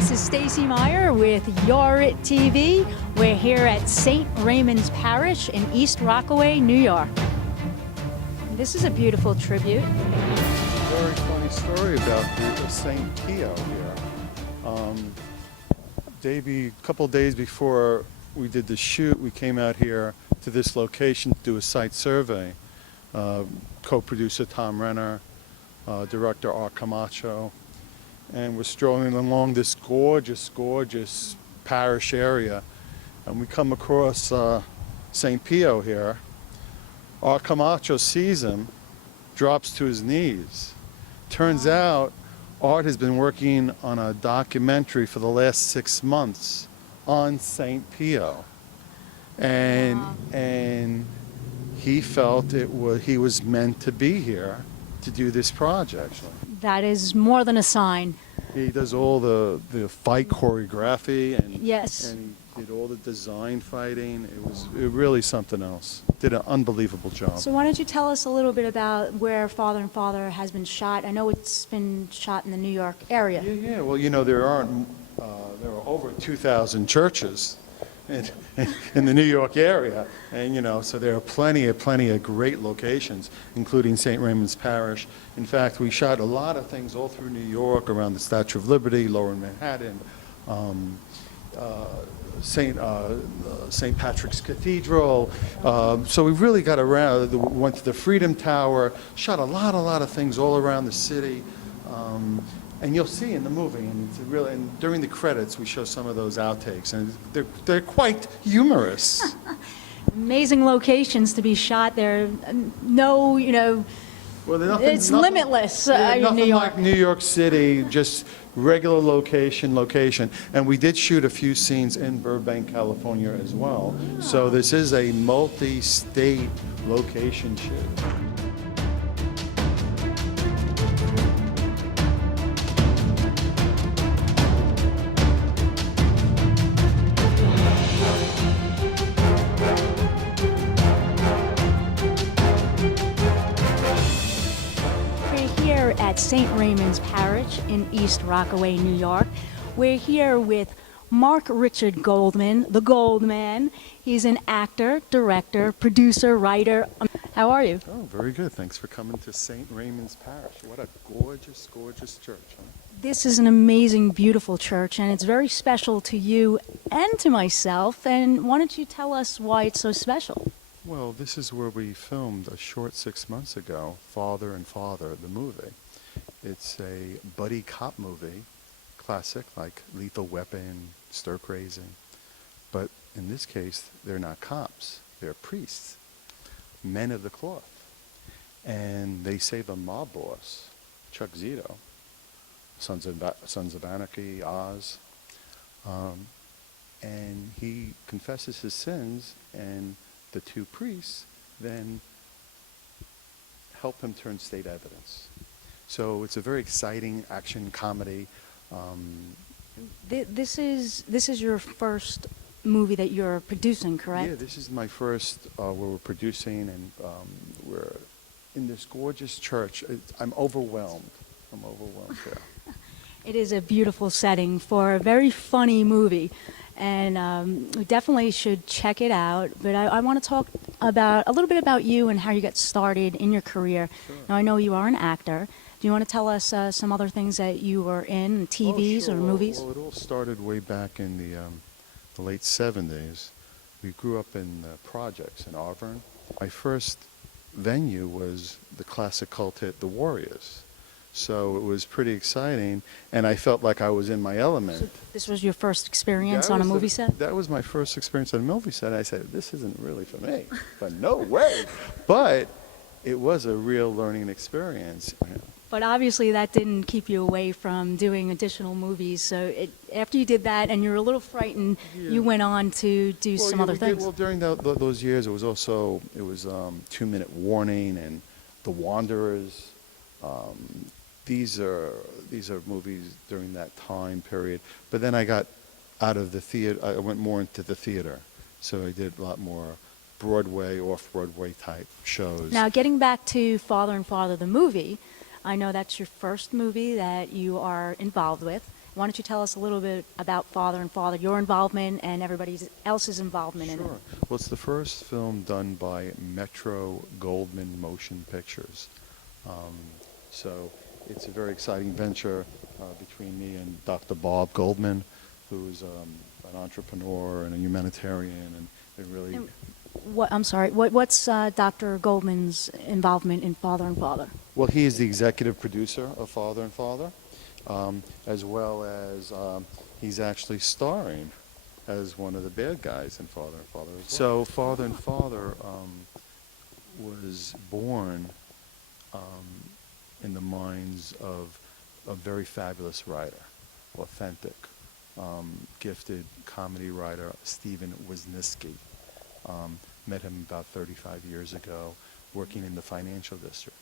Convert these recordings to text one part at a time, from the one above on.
This is Stacey Meyer with Your TV. We're here at St. Raymond's Parish in East Rockaway, New York. This is a beautiful tribute. Very funny story about the St. Pio here. A couple days before we did the shoot, we came out here to this location to do a site survey. Co-producer Tom Renner, director Art Camacho, and we're strolling along this gorgeous parish area, and we come across St. Pio here. Art Camacho sees him, drops to his knees. Turns out Art has been working on a documentary for the last 6 months on St. Pio, and he felt he was meant to be here to do this project. That is more than a sign. He does all the fight choreography, and Yes. and he did all the design fighting. It was really something else. Did an unbelievable job. So why don't you tell us a little bit about where Father and Father has been shot? I know it's been shot in the New York area. Yeah. Well, you know, there are over 2,000 churches in the New York area, and you know, so there are plenty of great locations, including St. Raymond's Parish. In fact, we shot a lot of things all through New York, around the Statue of Liberty, Lower Manhattan, St. Patrick's Cathedral. So we really got around. Went to the Freedom Tower, shot a lot of things all around the city. And you'll see in the movie, and it's really, and during the credits, we show some of those outtakes, and they're quite humorous. Amazing locations to be shot there. No, you know, Well, it's limitless in New nothing York. like New York City, just regular location. And we did shoot a few scenes in Burbank, California as well. So this is a multi-state location shoot. At St. Raymond's Parish in East Rockaway, New York. We're here with Mark Richard Goldman, the Goldman. He's an actor, director, producer, writer. How are you? Oh, very good. Thanks for coming to St. Raymond's Parish. What a gorgeous church, huh? This is an amazing, beautiful church, and it's very special to you and to myself. And why don't you tell us why it's so special? Well, this is where we filmed a short 6 months ago, Father and Father, the movie. It's a buddy cop movie, classic, like Lethal Weapon, Stir Crazy. But in this case, they're not cops, they're priests, men of the cloth. And they save a mob boss, Chuck Zito, Sons of Anarchy, Oz. And he confesses his sins, and the two priests then help him turn state evidence. So it's a very exciting action comedy. This is your first movie that you're producing, correct? Yeah, this is my first where we're producing, and we're in this gorgeous church. I'm overwhelmed. Here. It is a beautiful setting for a very funny movie. And we definitely should check it out. But I want to talk about a little bit about you and how you got started in your career. Sure. Now, I know you are an actor. Do you want to tell us some other things that you were in, TVs sure. or movies? Well, it all started way back in the late 70s. We grew up in projects in Auburn. My first venue was the classic cult hit, The Warriors. So it was pretty exciting, and I felt like I was in my element. So this was your first experience on a movie set? That was my first experience on a movie set. I said, this isn't really for me, but no way. But it was a real learning experience. But obviously that didn't keep you away from doing additional movies. So after you did that and you were a little frightened, you went on to do some other things. Well, during those years, it was 2-Minute Warning and The Wanderers. These are movies during that time period. But then I got out of the theater. I went more into the theater, so I did a lot more Broadway, off-Broadway type shows. Now, getting back to Father and Father, the movie, I know that's your first movie that you are involved with, Why don't you tell us a little bit about Father and Father, your involvement and everybody else's involvement in it? Sure. Well, it's the first film done by Metro Goldman Motion Pictures. Um, so it's a very exciting venture between me and Dr. Bob Goldman, who's an entrepreneur and a humanitarian, and it really. And I'm sorry, what's Dr. Goldman's involvement in Father and Father? Well, he is the executive producer of Father and Father, as well as he's actually starring as one of the bad guys in Father and Father as well. So Father and Father was born in the minds of a very fabulous writer, authentic, gifted comedy writer, Stephen Wisniewski. Met him about 35 years ago, working in the financial district.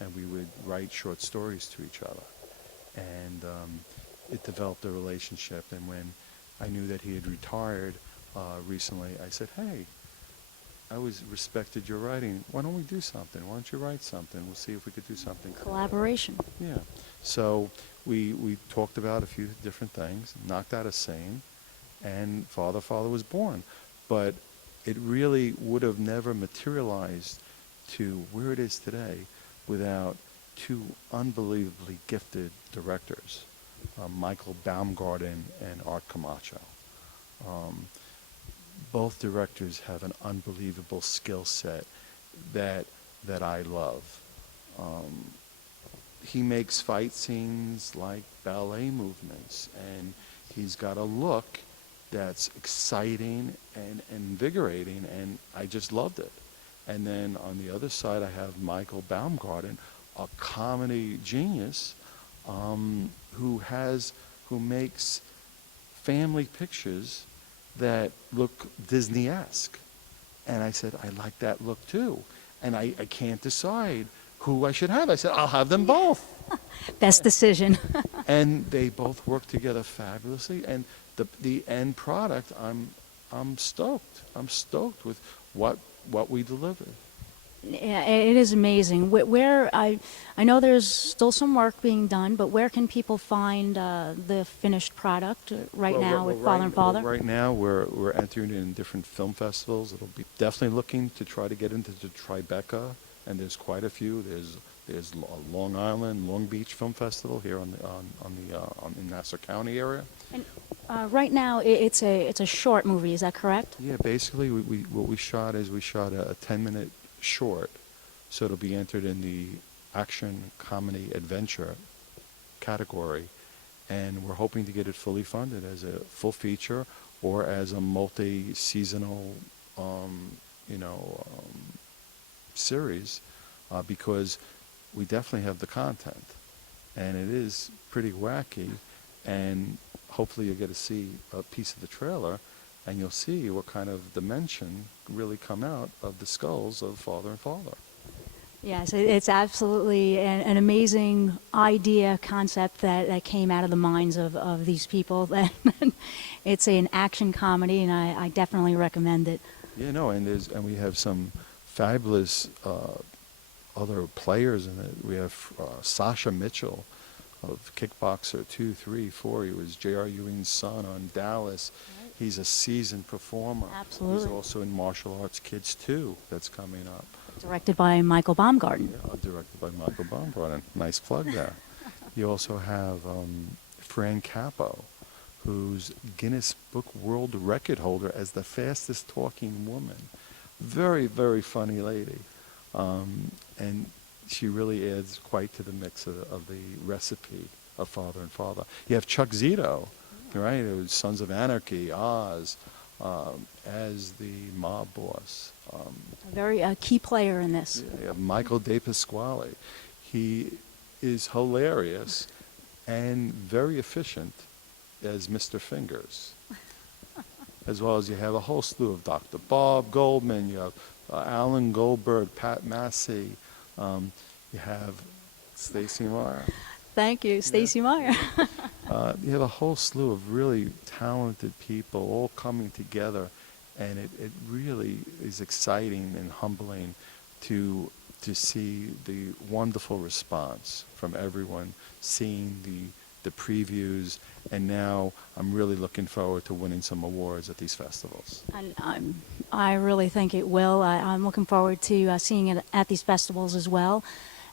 And we would write short stories to each other. And it developed a relationship. And when I knew that he had retired recently, I said, hey, I always respected your writing. Why don't we do something? Why don't you write something? We'll see if we could do something. Collaboration. Yeah. So we talked about a few different things, knocked out a scene, and Father was born. But it really would have never materialized to where it is today without two unbelievably gifted directors, Michael Baumgarten and Art Camacho. Both directors have an unbelievable skill set that I love. He makes fight scenes like ballet movements, and he's got a look that's exciting and invigorating, and I just loved it. And then on the other side, I have Michael Baumgarten, a comedy genius, who makes family pictures that look Disney-esque. And I said, I like that look too. And I can't decide who I should have. I said, I'll have them both. Best decision. And they both work together fabulously. And the end product, I'm stoked. I'm stoked with what we delivered. Yeah, it is amazing. Where I know there's still some work being done, but where can people find the finished product now with Father and Father? Right now, we're entering in different film festivals. It'll be definitely looking to try to get into the Tribeca, and there's quite a few. There's Long Island, Long Beach Film Festival here in Nassau County area. And right now, it's a short movie. Is that correct? Yeah, basically, what we shot is we shot a 10-minute short, so it'll be entered in the action, comedy, adventure category, and we're hoping to get it fully funded as a full feature or as a multi-seasonal, series, because we definitely have the content, and it is pretty wacky, and hopefully you'll get to see a piece of the trailer, and you'll see what kind of dimension really come out of the skulls of Father and Father. Yes, it's absolutely an amazing idea, concept that came out of the minds of these people. It's an action comedy, and I definitely recommend it. Yeah, no, and we have some fabulous other players in it. We have Sasha Mitchell of Kickboxer 2, 3, 4. He was J.R. Ewing's son on Dallas. Right. He's a seasoned performer. Absolutely. He's also in Martial Arts Kids 2 that's coming up. Directed by Michael Baumgarten. Yeah, directed by Michael Baumgarten. Nice plug there. You also have Fran Capo, who's Guinness Book World Record holder as the fastest talking woman. Very, very funny lady. And she really adds quite to the mix of the recipe of Father and Father. You have Chuck Zito, right? It was Sons of Anarchy, Oz, as the mob boss. A very key player in this. Yeah, you have Michael De Pasquale. He is hilarious and very efficient as Mr. Fingers. As well as you have a whole slew of Dr. Bob Goldman, you have Alan Goldberg, Pat Massey, you have Stacey Meyer. Thank you, Stacey Meyer. You have a whole slew of really talented people all coming together, and it really is exciting and humbling to see the wonderful response from everyone, seeing the previews, and now I'm really looking forward to winning some awards at these festivals. And I really think it will. I'm looking forward to seeing it at these festivals as well.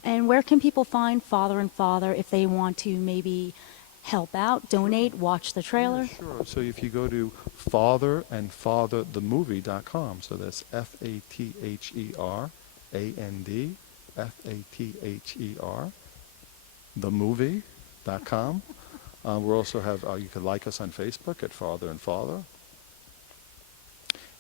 And where can people find Father and Father if they want to maybe help out, donate, watch the trailer? Yeah, sure. So if you go to fatherandfatherthemovie.com, so that's FATHERAND, themovie.com. We also have, you can like us on Facebook at Father and Father.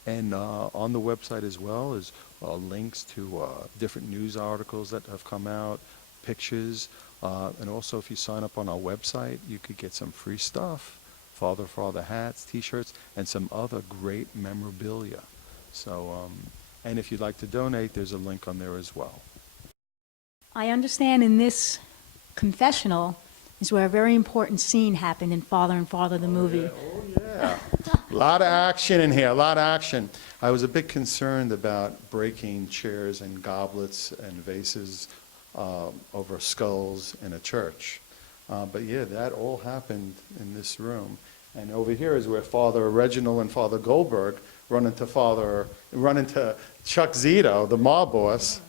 And on the website as well is links to different news articles that have come out, pictures, and also if you sign up on our website, you could get some free stuff, Father hats, t-shirts, and some other great memorabilia. So, and if you'd like to donate, there's a link on there as well. I understand in this confessional is where a very important scene happened in Father and Father the movie. Oh yeah. A lot of action in here, a lot of action. I was a bit concerned about breaking chairs and goblets and vases over skulls in a church. But yeah, that all happened in this room. And over here is where Father Reginald and Father Goldberg run into Chuck Zito, the mob boss.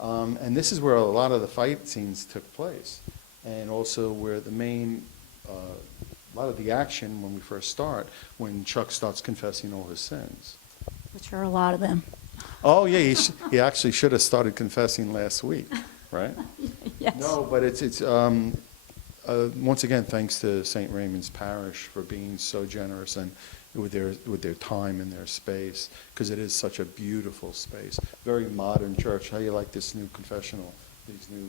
And this is where a lot of the fight scenes took place. And also where the main, a lot of the action when we first start, when Chuck starts confessing all his sins. Which are a lot of them. Oh yeah, he actually should have started confessing last week, right? Yes. No, but it's once again, thanks to St. Raymond's Parish for being so generous and with their time and their space, because it is such a beautiful space. Very modern church. How you like this new confessional? These new.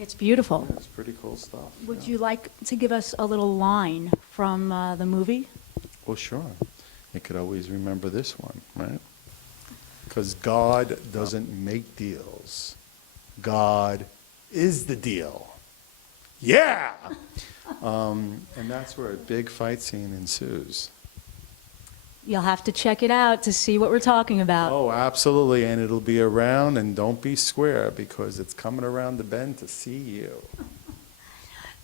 It's beautiful. Yeah, it's pretty cool stuff. Would yeah. you like to give us a little line from the movie? Well, sure. You could always remember this one, right? Because God doesn't make deals. God is the deal. Yeah! And that's where a big fight scene ensues. You'll have to check it out to see what we're talking about. Oh, absolutely. And it'll be around, and don't be square, because it's coming around the bend to see you.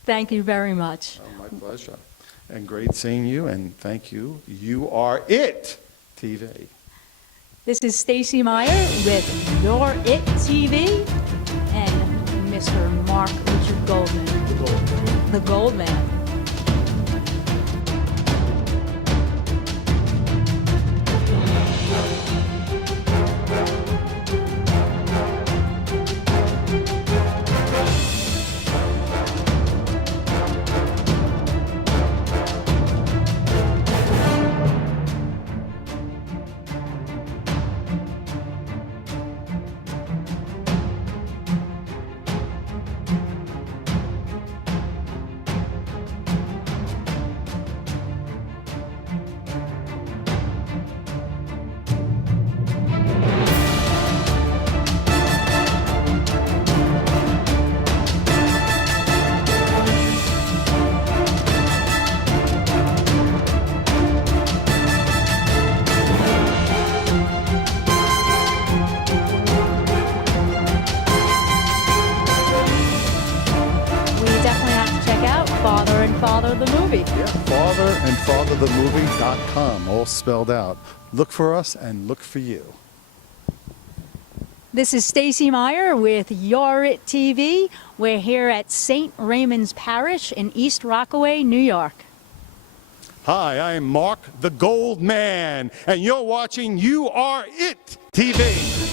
Thank you very much. Oh, my pleasure. And great seeing you, and thank you. You are it, TV. This is Stacey Meyer with You're It TV and Mr. Mark Richard Goldman, the Goldman. Father the movie. Yeah, fatherandfatherthemovie.com, all spelled out. Look for us and look for you. This is Stacey Meyer with You're It TV. We're here at St. Raymond's Parish in East Rockaway, New York. Hi, I am Mark the Goldman, and you're watching You Are It TV.